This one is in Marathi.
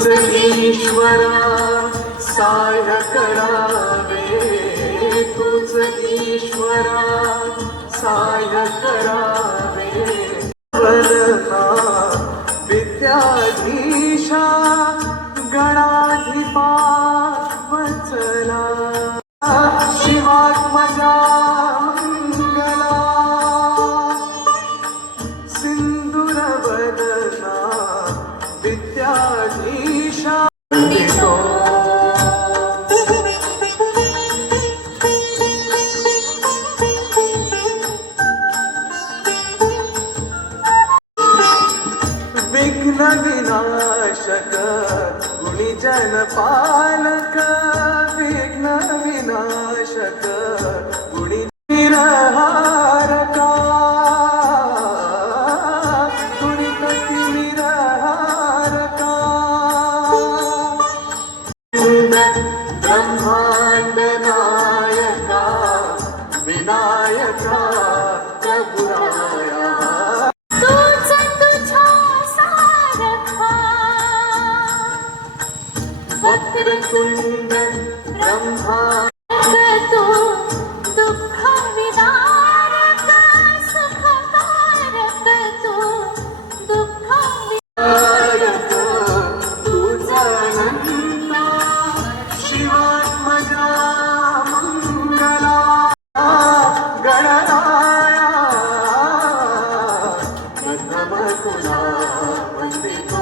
ईश्वरा सहाय्य करावे, तुझ ईश्वरा सहाय्य करावे. वरना विद्याधीशा गणाधिपा वत्सला, शिवात्मजा मंगला, सिंधुरवदना विद्याधीशा. विघ्न विनाशक गुणीजन पालक, विघ्न विनाशक गुणी निरहारका, गुणिपती निरहारका. ब्रह्मांड नायका विनायका प्रभुराया, वक्रतुंड ब्रह्मा तू दुःख विदारक, सुखकारक तू दुःख विदारक, तुझा अनंत शिवात्मजा मंगला. गणराया प्रथम तुला वंदितो.